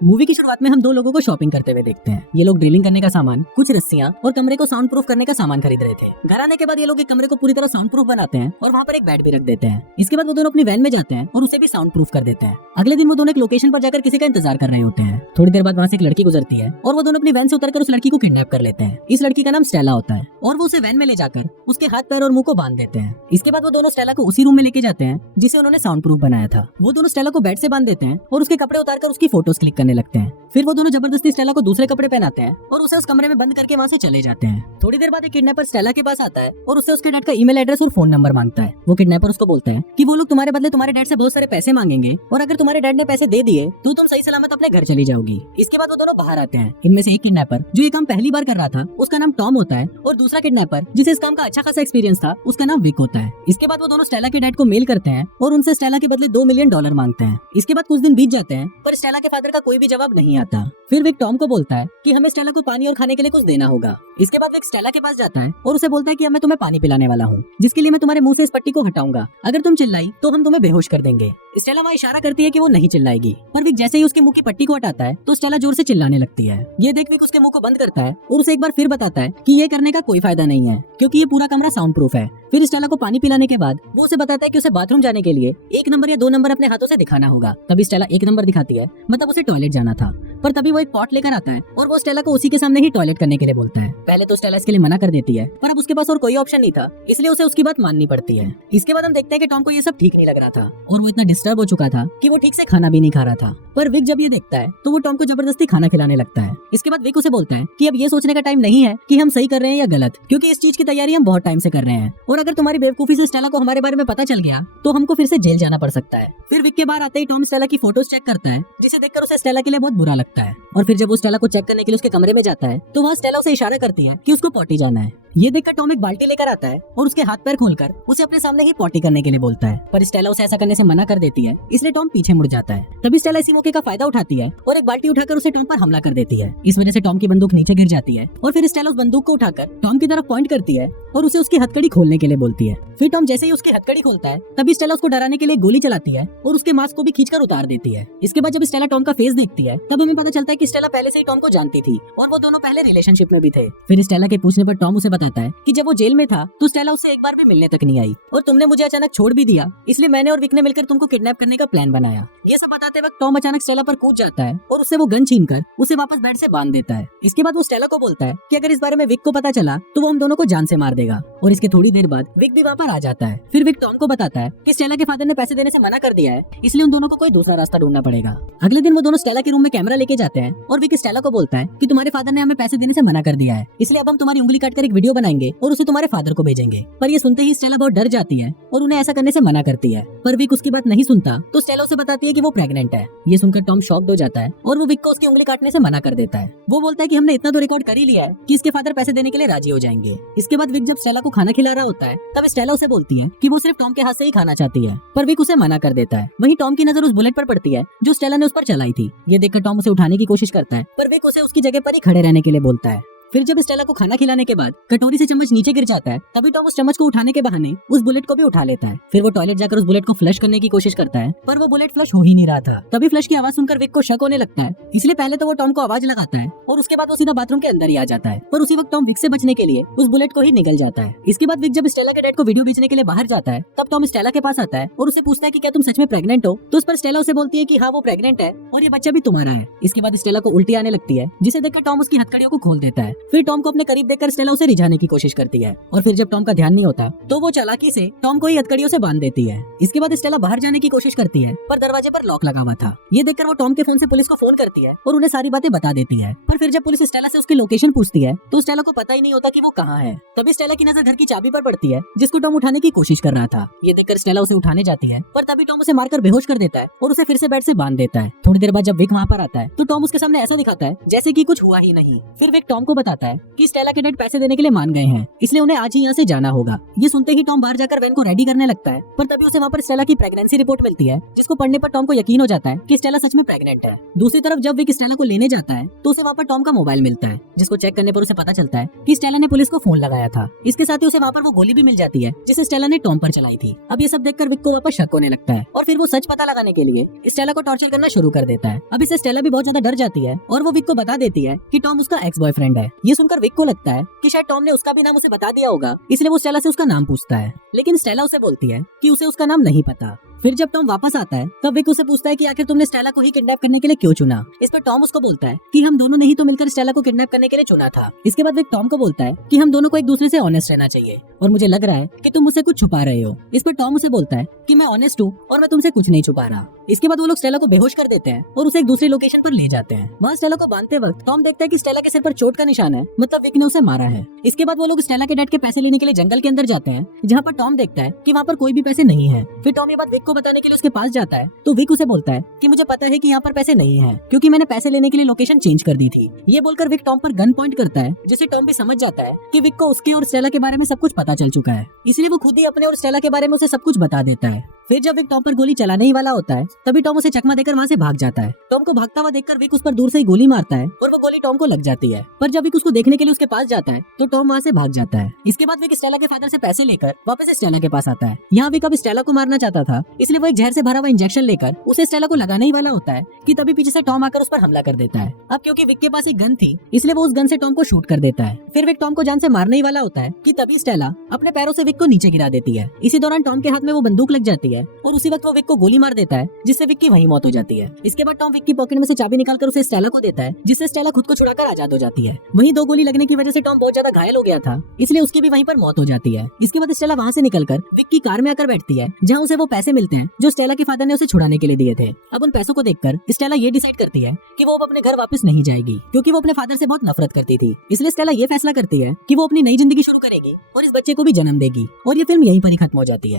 Movie की शुरुआत में हम दो लोगों को शॉपिंग करते हुए देखते हैं। ये लोग ड्रिलिंग करने का सामान, कुछ रस्सियां और कमरे को साउंड प्रूफ करने का सामान खरीद रहे थे। घर आने के बाद ये लोग एक कमरे को पूरी तरह साउंड प्रूफ बनाते हैं और वहाँ पर एक बेड भी रख देते हैं। इसके बाद वो दोनों अपनी वैन में जाते हैं और उसे भी साउंड प्रूफ कर देते हैं। अगले दिन वो दोनों एक लोकेशन पर जाकर किसी का इंतजार कर रहे होते हैं। थोड़ी देर बाद वहाँ से एक लड़की गुजरती है और वो दोनों अपनी वैन से उतरकर उस लड़की को किडनैप कर लेते हैं। इस लड़की का नाम स्टेला होता है और वो उसे वैन में ले जाकर उसके हाथ पैर और मुंह को बांध देते हैं। इसके बाद वो दोनों स्टेला को उसी रूम में लेके जाते हैं जिसे उन्होंने साउंड प्रूफ बनाया था। वो दोनों स्टेला को बेड से बांध देते हैं और उसके कपड़े उतारकर उसकी फोटोज क्लिक करने लगते हैं। फिर वो दोनों जबरदस्ती स्टेला को दूसरे कपड़े पहनाते हैं और उसे उस कमरे में बंद करके वहाँ से चले जाते हैं। थोड़ी देर बाद एक किडनैपर स्टेला के पास आता है और उससे उसके डैड का ईमेल एड्रेस और फोन नंबर मांगता है। वो किडनैपर उसको बोलता है कि वो लोग तुम्हारे बदले तुम्हारे डैड से बहुत सारे पैसे मांगेंगे और अगर तुम्हारे डैड ने पैसे दे दिए तो तुम सही सलामत अपने घर चली जाओगी। इसके बाद वो दोनों बाहर आते हैं। इनमें से एक किडनैपर जो ये काम पहली बार कर रहा था उसका नाम टॉम होता है और दूसरा किडनैपर जिसे इस काम का अच्छा खासा एक्सपीरियंस था उसका नाम विक होता है। इसके बाद वो दोनों स्टेला के डैड को मेल करते हैं और उनसे स्टेला के बदले $2 मिलियन मांगते हैं। इसके बाद कुछ दिन बीत जाते हैं पर स्टेला के फादर का कोई भी जवाब नहीं आता। फिर विक टॉम को बोलता है कि हमें स्टेला को पानी और खाने के लिए कुछ देना होगा। इसके बाद विक स्टेला के पास जाता है और उसे बोलता है कि मैं तुम्हें पानी पिलाने वाला हूँ जिसके लिए मैं तुम्हारे मुंह से इस पट्टी को हटाऊंगा। अगर तुम चिल्लाई तो हम तुम्हें बेहोश कर देंगे। स्टेला वहाँ इशारा करती है कि वो नहीं चिल्लाएगी पर विक जैसे ही उसके मुंह की पट्टी को हटाता है तो स्टेला जोर से चिल्लाने लगती है। ये देख विक उसके मुंह को बंद करता है और उसे एक बार फिर बताता है कि ये करने का कोई फायदा नहीं है क्योंकि ये पूरा कमरा साउंड प्रूफ है। फिर स्टेला को पानी पिलाने के बाद वो उसे बताता है कि उसे बाथरूम जाने के लिए 1 नंबर या 2 नंबर अपने हाथों से दिखाना होगा। तभी स्टेला 1 नंबर दिखाती है, मतलब उसे टॉयलेट जाना था। पर तभी वो एक पॉट लेकर आता है और वो स्टेला को उसी के सामने ही टॉयलेट करने के लिए बोलता है। पहले तो स्टेला इसके लिए मना कर देती है पर अब उसके पास और कोई ऑप्शन नहीं था इसलिए उसे उसकी बात माननी पड़ती है। इसके बाद हम देखते हैं कि टॉम को ये सब ठीक नहीं लग रहा था और वो इतना डिस्टर्ब हो चुका था कि वो ठीक से खाना भी नहीं खा रहा था। पर विक जब ये देखता है तो वो टॉम को जबरदस्ती खाना खिलाने लगता है। इसके बाद विक उसे बोलता है कि अब ये सोचने का टाइम नहीं है कि हम सही कर रहे हैं या गलत, क्योंकि इस चीज की तैयारी हम बहुत टाइम से कर रहे हैं और अगर तुम्हारी बेवकूफी से स्टेला को हमारे बारे में पता चल गया तो हमको फिर से जेल जाना पड़ सकता है। फिर विक के बाहर आते ही टॉम स्टेला की फोटोज चेक करता है जिसे देखकर उसे स्टेला के लिए बहुत बुरा लगता है। और फिर जब वो स्टेला को चेक करने के लिए उसके कमरे में जाता है तो वहाँ स्टेला उसे इशारा करती है कि उसको पॉटी जाना है। ये देखकर टॉम एक बाल्टी लेकर आता है और उसके हाथ पैर खोलकर उसे अपने सामने ही पॉटी करने के लिए बोलता है। पर स्टेला उसे ऐसा करने से मना कर देती है इसलिए टॉम पीछे मुड़ जाता है। तभी स्टेला इसी मौके का फायदा उठाती है और एक बाल्टी उठाकर उसे टॉम पर हमला कर देती है। इस वजह से टॉम की बंदूक नीचे गिर जाती है और फिर स्टेला उस बंदूक को उठाकर टॉम की तरफ पॉइंट करती है और उसे उसकी हथकड़ी खोलने के लिए बोलती है। फिर टॉम जैसे ही उसकी हथकड़ी खोलता है तभी स्टेला उसको डराने के लिए गोली चलाती है और उसके मास्क को भी खींचकर उतार देती है। इसके बाद जब स्टेला टॉम का फेस देखती है तब हमें पता चलता है कि स्टेला पहले से ही टॉम को जानती थी और वो दोनों पहले रिलेशनशिप में भी थे। फिर स्टेला के पूछने पर टॉम उसे बताता है कि जब वो जेल में था तो स्टेला उससे एक बार भी मिलने तक नहीं आई और तुमने मुझे अचानक छोड़ भी दिया, इसलिए मैंने और विक ने मिलकर तुमको किडनैप करने का प्लान बनाया। ये सब बताते वक्त टॉम अचानक स्टेला पर कूद जाता है और उससे वो गन छीनकर उसे वापस बेड से बांध देता है। इसके बाद वो स्टेला को बोलता है कि अगर इस बारे में विक को पता चला तो वो हम दोनों को जान से मार देगा और इसके थोड़ी देर बाद विक भी वहाँ पर आ जाता है। फिर विक टॉम को बताता है कि स्टेला के फादर ने पैसे देने से मना कर दिया है इसलिए उन दोनों को कोई दूसरा रास्ता ढूंढना पड़ेगा। अगले दिन वो दोनों स्टेला के रूम में कैमरा लेके जाते हैं और विक स्टेला को बोलता है कि तुम्हारे फादर ने हमें पैसे देने से मना कर दिया है इसलिए अब हम तुम्हारी उंगली काटकर एक वीडियो बनाएंगे और उसे तुम्हारे फादर को भेजेंगे। पर ये सुनते ही स्टेला बहुत डर जाती है और उन्हें ऐसा करने से मना करती है। पर विक उसकी बात नहीं सुनता तो स्टेला उसे बताती है कि वो प्रेग्नेंट है। ये सुनकर टॉम शॉक्ड हो जाता है और वो विक को उसकी उंगली काटने से मना कर देता है। वो बोलता है कि हमने इतना तो रिकॉर्ड कर ही लिया है कि इसके फादर पैसे देने के लिए राजी हो जाएंगे। इसके बाद विक जब स्टेला को खाना खिला रहा होता है तब स्टेला उसे बोलती है कि वो सिर्फ टॉम के हाथ से ही खाना चाहती है पर विक उसे मना कर देता है। वहीं टॉम की नजर उस बुलेट पर पड़ती है जो स्टेला ने उस पर चलाई थी। ये देखकर टॉम उसे उठाने की कोशिश करता है पर विक उसे उसकी जगह पर ही खड़े रहने के लिए बोलता है। फिर जब स्टेला को खाना खिलाने के बाद कटोरी से चम्मच नीचे गिर जाता है तभी टॉम उस चम्मच को उठाने के बहाने उस बुलेट को भी उठा लेता है। फिर वो टॉयलेट जाकर उस बुलेट को फ्लश करने की कोशिश करता है पर वो बुलेट फ्लश हो ही नहीं रहा था। तभी फ्लश की आवाज सुनकर विक को शक होने लगता है इसलिए पहले तो वो टॉम को आवाज लगाता है और उसके बाद वो सीधा बाथरूम के अंदर ही आ जाता है। पर उसी वक्त टॉम विक से बचने के लिए उस बुलेट को ही निकल जाता है। इसके बाद विक जब स्टेला के डैड को वीडियो भेजने के लिए बाहर जाता है तब टॉम स्टेला के पास आता है और उसे पूछता है कि क्या तुम सच में प्रेग्नेंट हो। तो उस पर स्टेला उसे बोलती है कि हाँ वो प्रेग्नेंट है और ये बच्चा भी तुम्हारा है। इसके बाद स्टेला को उल्टी आने लगती है जिसे देखकर टॉम उसकी हथकड़ियों को खोल देता है। फिर टॉम को अपने करीब देखकर स्टेला उसे रिझाने की कोशिश करती है और फिर जब टॉम का ध्यान नहीं होता तो वो चालाकी से टॉम को ही हथकड़ियों से बांध देती है। इसके बाद स्टेला बाहर जाने की कोशिश करती है पर दरवाजे पर लॉक लगा हुआ था। ये देखकर वो टॉम के फोन से पुलिस को फोन करती है और उन्हें सारी बातें बता देती है। पर फिर जब पुलिस स्टेला से उसकी लोकेशन पूछती है तो स्टेला को पता ही नहीं होता कि वो कहाँ है। तभी स्टेला की नजर घर की चाबी पर पड़ती है जिसको टॉम उठाने की कोशिश कर रहा था। ये देखकर स्टेला उसे उठाने जाती है पर तभी टॉम उसे मारकर बेहोश कर देता है और उसे फिर से बेड से बांध देता है। थोड़ी देर बाद जब विक वहाँ पर आता है तो टॉम उसके सामने ऐसा दिखाता है जैसे कि कुछ हुआ ही नहीं। फिर विक टॉम को बताता है कि स्टेला के डैड पैसे देने के लिए मान गए हैं, इसलिए उन्हें आज ही यहाँ से जाना होगा। ये सुनते ही टॉम बाहर जाकर वैन को रेडी करने लगता है, पर तभी उसे वहाँ पर स्टेला की प्रेगनेंसी रिपोर्ट मिलती है, जिसको पढ़ने पर टॉम को यकीन हो जाता है कि स्टेला सच में प्रेग्नेंट है। दूसरी तरफ जब विक स्टेला को लेने जाता है तो उसे वहाँ पर टॉम का मोबाइल मिलता है, जिसको चेक करने पर उसे पता चलता है कि स्टेला ने पुलिस को फोन लगाया था। इसके साथ ही उसे वहाँ पर वो गोली भी मिल जाती है जिसे स्टेला ने टॉम पर चलाई थी। अब ये सब देखकर विक को वापस शक होने लगता है और फिर वो सच पता लगाने के लिए स्टेला को टॉर्चर करना शुरू कर देता है। अब इससे स्टेला भी बहुत ज्यादा डर जाती है और वो विक को बता देती है कि टॉम उसका एक्स बॉयफ्रेंड है। ये सुनकर विक को लगता है कि शायद टॉम ने उसका भी नाम उसे बता दिया होगा, इसलिए वो स्टेला से उसका नाम पूछता है, लेकिन स्टेला उसे बोलती है कि उसे उसका नाम नहीं पता। फिर जब टॉम वापस आता है तब विक उसे पूछता है कि आखिर तुमने स्टेला को ही किडनैप करने के लिए क्यों चुना। इस पर टॉम उसको बोलता है कि हम दोनों ने ही तो मिलकर स्टेला को किडनैप करने के लिए चुना था। इसके बाद विक टॉम को बोलता है कि हम दोनों को एक दूसरे से ऑनेस्ट रहना चाहिए और मुझे लग रहा है कि तुम मुझसे कुछ छुपा रहे हो। इस पर टॉम उसे बोलता है कि मैं ऑनेस्ट हूँ और मैं तुमसे कुछ नहीं छुपा रहा। इसके बाद वो लोग स्टेला को बेहोश कर देते हैं और उसे एक दूसरी लोकेशन पर ले जाते हैं। वहाँ स्टेला को बांधते वक्त टॉम देखता है कि स्टेला के सिर पर चोट का निशान है, मतलब विक ने उसे मारा है। इसके बाद वो लोग स्टेला के डैड के पैसे लेने के लिए जंगल के अंदर जाते हैं, जहाँ पर टॉम देखता है कि वहाँ पर कोई भी पैसे नहीं है। फिर टॉम ये बात विक को बताने के लिए उसके पास जाता है तो विक उसे बोलता है कि मुझे पता है कि यहाँ पर पैसे नहीं है क्योंकि मैंने पैसे लेने के लिए लोकेशन चेंज कर दी थी। ये बोलकर विक टॉम पर गन पॉइंट करता है, जिससे टॉम भी समझ जाता है कि विक को उसके और स्टेला के बारे में सब कुछ पता चल चुका है, इसलिए वो खुद ही अपने और स्टेला के बारे में उसे सब कुछ बता देता है। फिर जब विक टॉम पर गोली चलाने ही वाला होता है तभी टॉम उसे चकमा देकर वहाँ से भाग जाता है। टॉम को भागता हुआ देखकर विक उस पर दूर से ही गोली मारता है और वो गोली टॉम को लग जाती है, पर जब विक उसको देखने के लिए उसके पास जाता है तो टॉम वहाँ से भाग जाता है। इसके बाद विक स्टेला के फादर से पैसे लेकर वापस स्टेला के पास आता है। यहाँ विक अब स्टेला को मारना चाहता था, इसलिए वो एक जहर से भरा हुआ इंजेक्शन लेकर उसे स्टेला को लगाने ही वाला होता है कि तभी पीछे से टॉम आकर उस पर हमला कर देता है। अब क्योंकि विक के पास एक गन थी इसलिए वो उस गन से टॉम को शूट कर देता है। फिर विक टॉम को जान से मारने ही वाला होता है कि तभी स्टेला अपने पैरों से विक को नीचे गिरा देती है। इसी दौरान टॉम के हाथ में वो बंदूक लग जाती है और उसी वक्त वो विक को गोली मार देता है, जिससे विक की वहीं मौत हो जाती है। इसके बाद टॉम विक की पॉकेट में से चाबी निकालकर उसे स्टेला को देता है, जिससे स्टेला खुद को छुड़ाकर आजाद हो जाती है। वहीं 2 गोली लगने की वजह से टॉम बहुत ज्यादा घायल हो गया था, इसलिए उसकी भी वहीं पर मौत हो जाती है। इसके बाद स्टेला वहाँ से निकलकर विक की कार में आकर बैठती है, जहाँ उसे वो पैसे मिलते हैं जो स्टेला के फादर ने उसे छुड़ाने के लिए दिए थे। अब उन पैसों को देखकर स्टेला ये डिसाइड करती है कि वो अब अपने घर वापस नहीं जाएगी, क्योंकि वो अपने फादर से बहुत नफरत करती थी। इसलिए स्टेला ये फैसला करती है कि वो अपनी नई जिंदगी शुरू करेगी और इस बच्चे को भी जन्म देगी। और ये फिल्म यहीं पर ही खत्म हो जाती है।